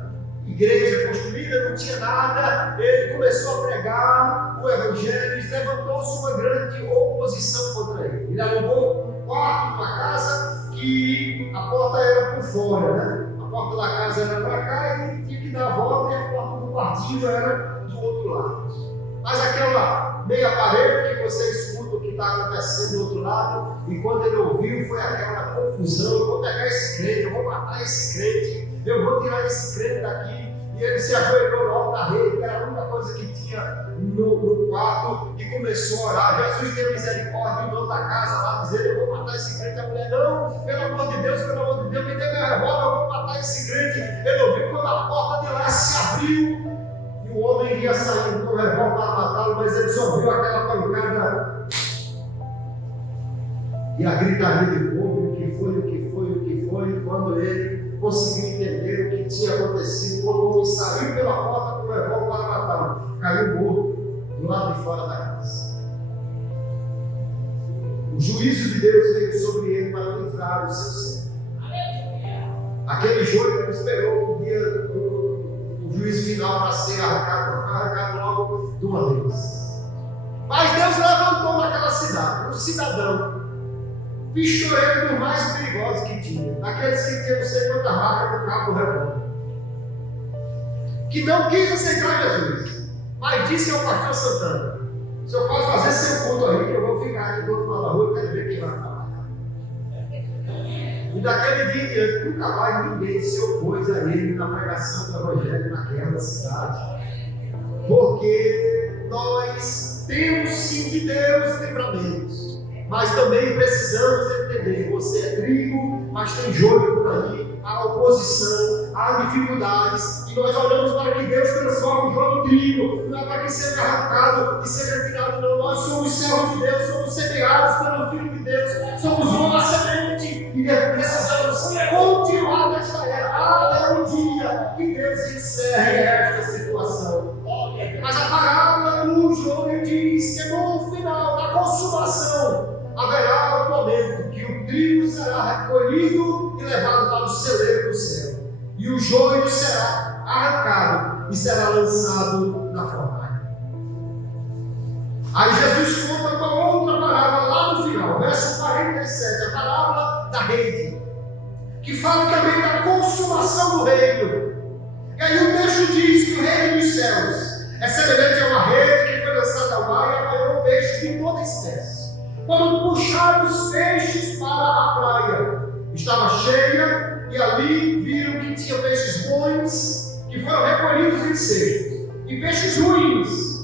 igreja construída, não tinha nada. Ele começou a pregar o evangelho e levantou-se uma grande oposição contra ele. Ele alugou um quarto, uma casa que a porta era por fora, né? A porta da casa era para cá e ele tinha que dar a volta e a porta do quartinho era do outro lado. Mas aquela meia parede que você escuta o que está acontecendo do outro lado, e quando ele ouviu foi aquela confusão: eu vou pegar esse crente, eu vou matar esse crente, eu vou tirar esse crente daqui. E ele se ajoelhou logo na rede, que era a única coisa que tinha no quarto, e começou a orar. Jesus teve misericórdia, o dono da casa lá, dizendo: eu vou matar esse crente. A mulher: não, pelo amor de Deus, me dê meu revólver, eu vou matar esse crente. Ele ouviu quando a porta de lá se abriu, o homem ia saindo com o revólver para matá-lo, mas ele só viu aquela pancada e a gritaria do povo: o que foi, o que foi, o que foi. Quando ele conseguiu entender o que tinha acontecido, quando o homem saiu pela porta com o revólver para matá-lo, caiu morto do lado de fora da casa. O juízo de Deus veio sobre ele para livrar o seu servo. Aquele joio esperou o dia do juízo final para ser arrancado logo de uma vez. Mas Deus levantou naquela cidade um cidadão pistoleiro dos mais perigosos que tinha, daqueles que tinham não sei quanta marca no cabo do revólver, que não quis aceitar Jesus, mas disse ao pastor Santana: o senhor pode fazer seu culto aí, que eu vou ficar aqui do outro lado da rua e quero ver quem vai trabalhar. E daquele dia em diante, nunca mais ninguém se opôs a ele na pregação do evangelho naquela cidade, porque nós temos sim de Deus livramentos, mas também precisamos entender: você é trigo, mas tem joio por aí, há oposição, há dificuldades, e nós oramos para que Deus transforme o joio em trigo, não é para que seja arrancado e seja tirado, não. Nós somos servos de Deus, somos semeados pelo Filho de Deus, somos uma semente, e precisamos continuar nesta era até o dia que Deus encerre esta situação. Mas a parábola do joio diz que no final da consumação haverá um momento que o trigo será recolhido e levado para o celeiro do céu, e o joio será arrancado e será lançado na fornalha. Aí Jesus conta com outra parábola lá no final, verso 47, a parábola da rede, que fala também da consumação do reino. E aí o texto diz que o reino dos céus é semelhante a uma rede que foi lançada ao mar e apanhou peixes de toda espécie. Quando puxaram os peixes para a praia, estava cheia, e ali viram que tinha peixes bons, que foram recolhidos em cestos, e peixes ruins,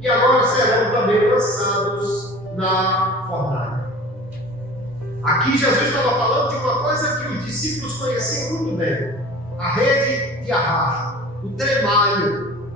que agora serão também lançados na fornalha. Aqui Jesus estava falando de uma coisa que os discípulos conheciam muito bem: a rede de arrasto, o tremalho,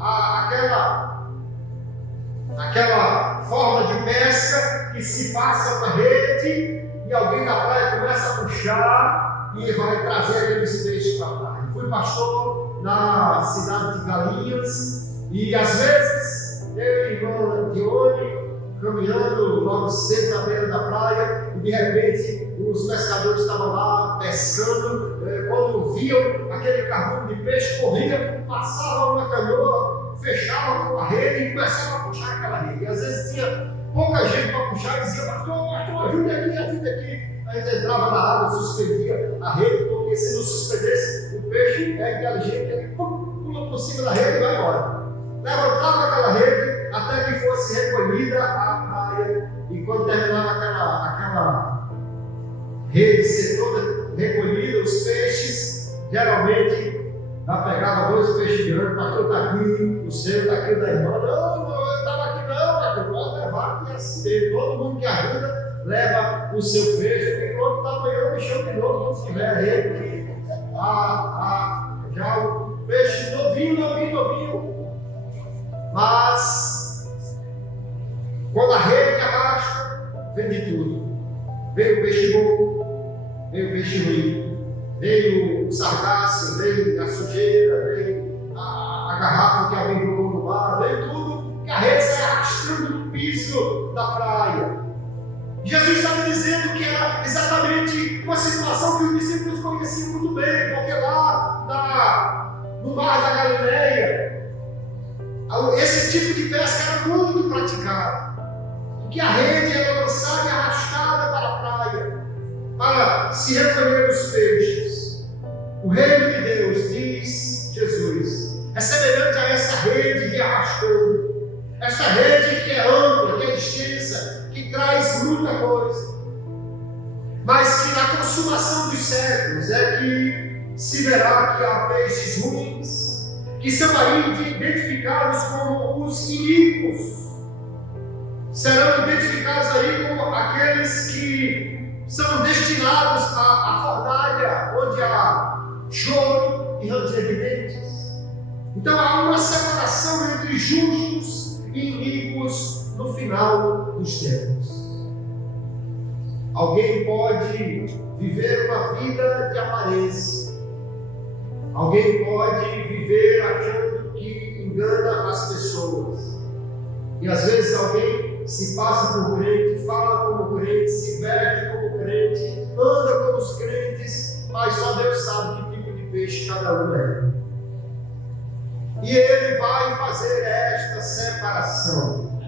aquela forma de pesca que se passa uma rede e alguém da praia começa a puxar e vai trazer aqueles peixes para a praia. Fui pastor na cidade de Galinhas e às vezes eu e a irmã Dione caminhando logo cedo na beira da praia e de repente os pescadores estavam lá pescando. Quando viam aquele cardume de peixe, corriam, passavam uma canoa, fechavam com a rede e começavam a puxar aquela rede. E às vezes tinha pouca gente para puxar e dizia: pastor, ajude aqui, ajude aqui. A gente entrava na água, suspendia a rede, porque se não suspendesse, o peixe é inteligente, ele pula por cima da rede e vai embora. Levantava aquela rede até que fosse recolhida a praia, e quando terminava aquela rede ser toda recolhida, os peixes, geralmente, já pegava 2 peixes grandes: o pastor está aqui, o seu está aqui, o da irmã. Não, eu estava aqui não, pastor, pode levar aqui assim mesmo. Todo mundo que ajuda leva o seu peixe, e quando está amanhã, me chama de novo, quando tiver rede, já o peixe novinho. Mas, quando a rede arrasta, vem de tudo. Veio o peixe bom, veio o peixe ruim, veio o sargaço, veio a sujeira, veio a garrafa que alguém jogou no mar, veio tudo, que a rede sai arrastando no piso da praia. Jesus estava dizendo que era exatamente uma situação que os discípulos conheciam muito bem, porque lá no mar da Galileia, esse tipo de pesca era muito praticado, porque a rede era lançada e arrastada para a praia, para se recolher os peixes. O reino de Deus, diz Jesus, é semelhante a essa rede que arrastou, essa rede que é ampla, que é extensa, que traz muita coisa, mas que na consumação dos séculos é que se verá que há peixes ruins, que são aí identificados como os iníquos, serão identificados aí como aqueles que são destinados à fornalha, onde há choro e ranger de dentes. Então há uma separação entre justos e iníquos no final dos tempos. Alguém pode viver uma vida de aparência. Alguém pode viver achando que engana as pessoas. E às vezes alguém se passa por crente, fala como crente, se veste como crente, anda como os crentes, mas só Deus sabe que tipo de peixe cada um é. E ele vai fazer esta separação.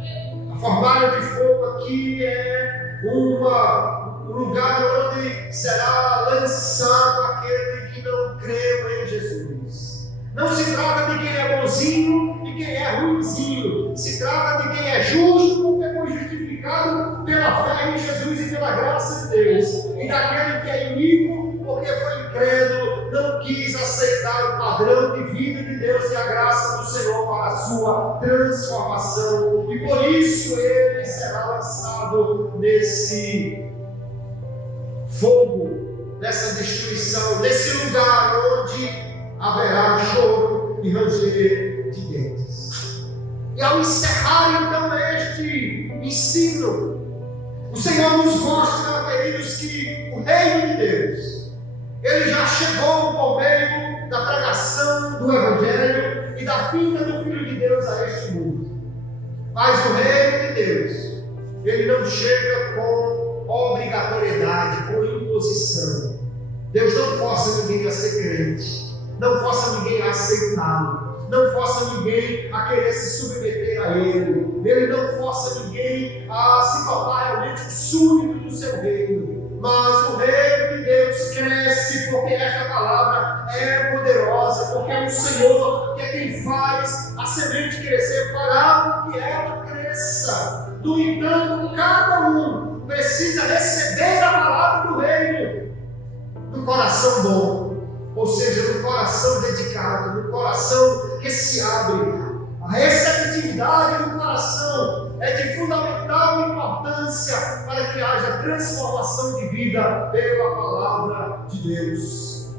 A fornalha de fogo aqui é um lugar onde será lançado aquele que não creu em Jesus. Não se trata de quem é bonzinho e quem é ruinzinho. Se trata de quem é justo porque foi justificado pela fé em Jesus e pela graça de Deus. E daquele que é iníquo porque foi incrédulo, não quis aceitar o padrão de vida de Deus e a graça do Senhor para a sua transformação. E por isso ele será lançado nesse fogo, nessa destruição, nesse lugar onde haverá choro e ranger de dentes. E ao encerrar então este ensino, o Senhor nos mostra, queridos, que o reino de Deus, ele já chegou por meio da pregação do Evangelho e da vinda do Filho de Deus a este mundo. Mas o reino de Deus, ele não chega com obrigatoriedade, com imposição. Deus não força ninguém a ser crente, não força ninguém a aceitá-lo, não força ninguém a querer se submeter a Ele. Ele não força ninguém a se tornar realmente um súdito do seu reino. Mas o reino de Deus cresce porque esta palavra é poderosa, porque é o Senhor que é quem faz a semente crescer, fará com que ela cresça. No entanto, cada um precisa receber a palavra do reino no coração bom, ou seja, no coração dedicado, no coração que se abre. A receptividade do coração é de fundamental importância para que haja transformação de vida pela palavra de Deus.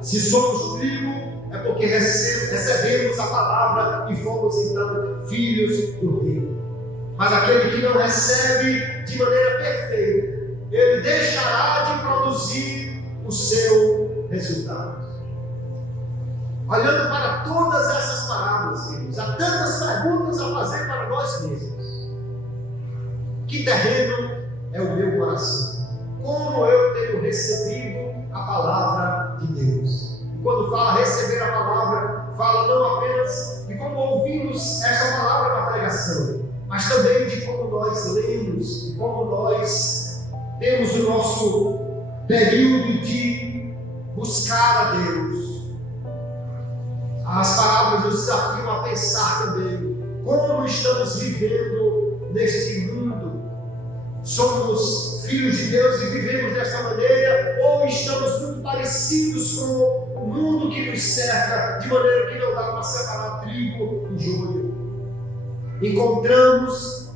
Se somos trigo, é porque recebemos a palavra e fomos então filhos do Rei. Mas aquele que não recebe de maneira perfeita, ele deixará de produzir o seu resultado. Olhando para todas essas parábolas, queridos, há tantas perguntas a fazer para nós mesmos. Que terreno é o meu coração? Como eu tenho recebido a palavra de Deus? E quando fala receber a palavra, fala não apenas de como ouvimos essa palavra na pregação, mas também de como nós lemos, de como nós temos o nosso período de buscar a Deus. As palavras nos desafiam a pensar também como estamos vivendo neste mundo. Somos filhos de Deus e vivemos desta maneira, ou estamos muito parecidos com o mundo que nos cerca, de maneira que não dá para separar trigo do joio. Encontramos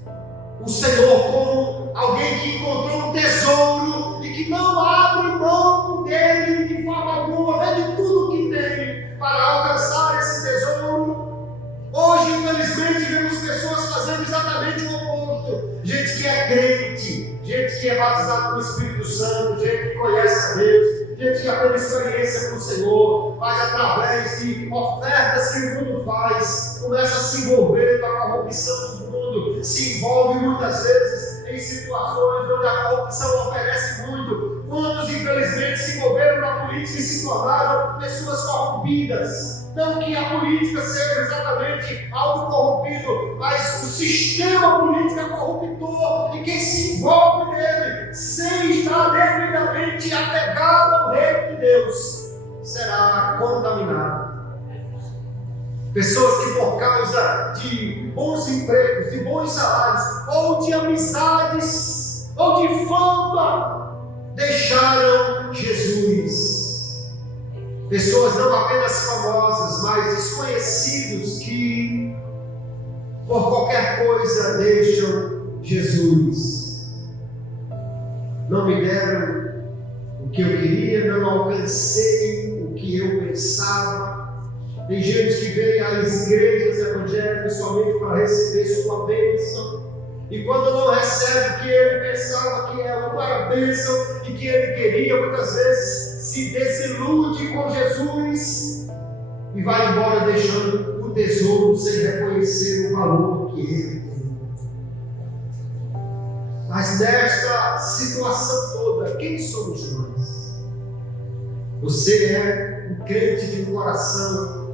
o Senhor como alguém que encontrou um tesouro e que não abre mão dele de forma alguma, vende tudo o que tem para alcançar esse tesouro. Hoje, infelizmente, vemos pessoas fazendo exatamente o oposto. Gente que é crente, gente que é batizada com o Espírito Santo, gente que conhece a Deus, gente que já tem experiência com o Senhor, mas através de ofertas que o mundo faz, começa a se envolver com a corrupção do mundo, se envolve muitas vezes em situações onde a corrupção oferece muito. Quantos, infelizmente, se envolveram na política e se tornaram pessoas corrompidas? Não que a política seja exatamente algo corrompido, mas o sistema político é corruptor e quem se envolve nele, sem estar devidamente apegado ao reino de Deus, será contaminado. Pessoas que por causa de bons empregos, de bons salários, ou de amizades, ou de fama, deixaram Jesus. Pessoas não apenas famosas, mas desconhecidos que por qualquer coisa deixam Jesus. Não me deram o que eu queria, não alcancei o que eu pensava. Tem gente que vem às igrejas evangélicas somente para receber sua bênção. E quando não recebe o que ele pensava que era uma bênção e que ele queria, muitas vezes se desilude com Jesus e vai embora deixando o tesouro sem reconhecer o valor que ele tem. Mas nesta situação toda, quem somos nós? Você é um crente de um coração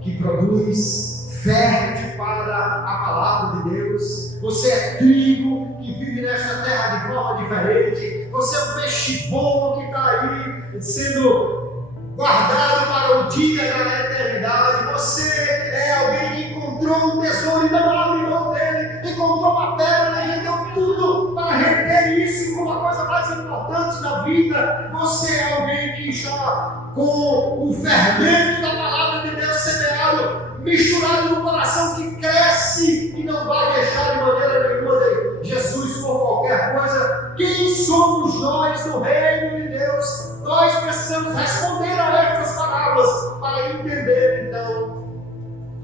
que produz fértil para a palavra de Deus. Você é trigo que vive nesta terra de forma diferente. Você é um peixe bom que está aí sendo guardado para o dia da eternidade. Você é alguém que encontrou um tesouro e não abre mão dele. Encontrou uma pérola e vendeu tudo para reter isso como a coisa mais importante da vida. Você é alguém que está com o fermento da palavra de Deus semeado, misturado no coração, que cresce e não vai deixar de maneira nenhuma de Jesus por qualquer coisa. Quem somos nós no reino de Deus? Nós precisamos responder a estas palavras para entender então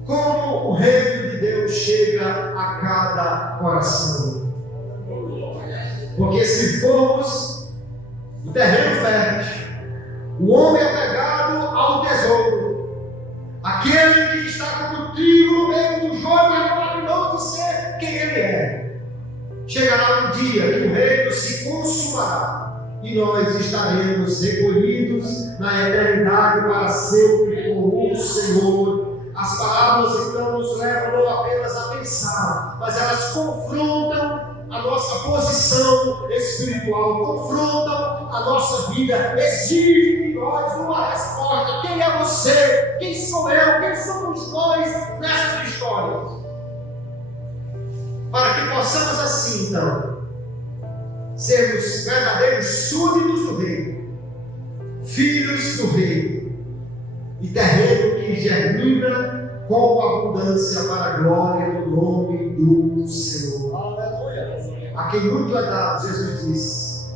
como o reino de Deus chega a cada coração. Porque se formos o terreno fértil, o homem é pegado ao tesouro, aquele que está como trigo no meio do joio e não abre mão de ser quem ele é. Chegará um dia que o reino se consumará e nós estaremos recolhidos na eternidade para sempre com o Senhor. As palavras então nos levam não apenas a pensar, mas elas confrontam a nossa posição espiritual, confrontam a nossa vida, exigem de nós uma resposta. Quem é você? Quem sou eu? Quem somos nós nessas histórias? Para que possamos assim então sermos verdadeiros súditos do Rei, filhos do Rei, e terreno que germina com abundância para a glória do nome do Senhor. A quem muito é dado, Jesus disse,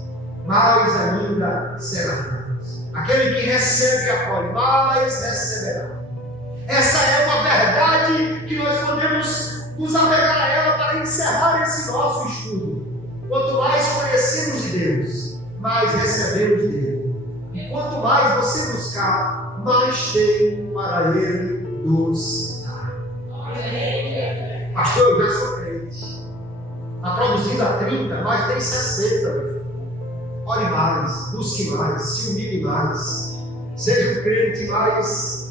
mais ainda será dado. Aquele que recebe e acolhe, mais receberá. Essa é uma verdade que nós podemos nos apegar a ela para encerrar esse nosso estudo. Quanto mais conhecemos de Deus, mais recebemos dele. E quanto mais você buscar, mais tem para Ele nos dar. Pastor, eu já sou crente. Está produzindo a 30, mas tem 60, meu filho. Ore mais, busque mais, se humilhe mais. Seja um crente mais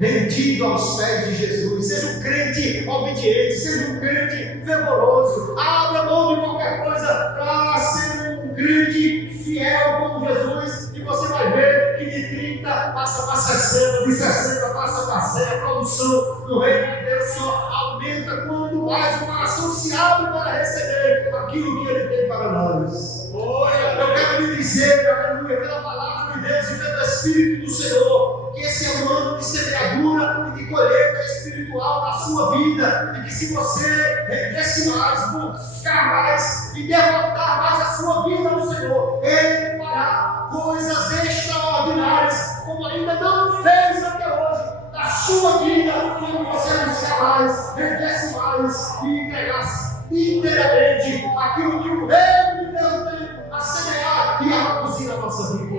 rendido aos pés de Jesus. Seja um crente obediente, seja um crente fervoroso. Abra mão de qualquer coisa para ser um crente fiel como Jesus. E você vai ver que de 30 passa para 60, de 60 passa para 100. A produção no reino de Deus só aumenta quanto mais o coração se abre para receber aquilo que Ele tem para nós. Eu quero lhe dizer, aleluia, pela palavra de Deus e pelo Espírito do Senhor, que esse é um ano de semeadura e de colheita espiritual na sua vida, e que se você rendesse mais, buscar mais e derrotar mais a sua vida no Senhor, Ele fará coisas extraordinárias, como ainda não fez até hoje, na sua vida, quando você buscar mais, rendesse mais e entregasse inteiramente aquilo que o reino de Deus tem a semear e a produzir na nossa vida.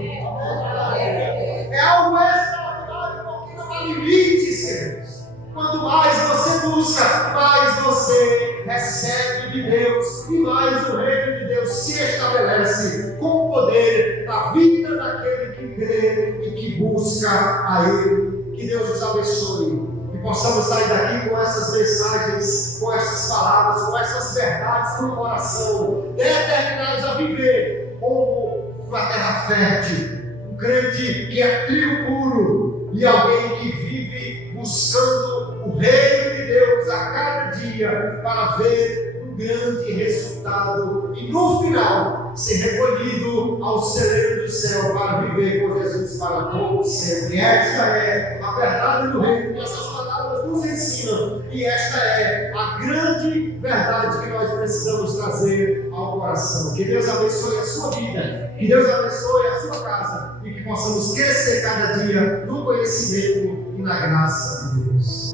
É algo extraordinário, porque não há limites, queridos. Quanto mais você busca, mais você recebe de Deus e mais o reino de Deus se estabelece com o poder na vida daquele que crê e que busca a Ele. Que Deus nos abençoe. Possamos sair daqui com essas mensagens, com essas palavras, com essas verdades no coração, determinados a viver como uma terra fértil, um crente que é trigo puro e alguém que vive buscando o reino de Deus a cada dia para ver um grande resultado e no final ser recolhido ao celeiro do céu para viver com Jesus para todo sempre. Esta é a verdade do reino que essas palavras nos ensinam, e esta é a grande verdade que nós precisamos trazer ao coração. Que Deus abençoe a sua vida, que Deus abençoe a sua casa e que possamos crescer cada dia no conhecimento e na graça de Deus.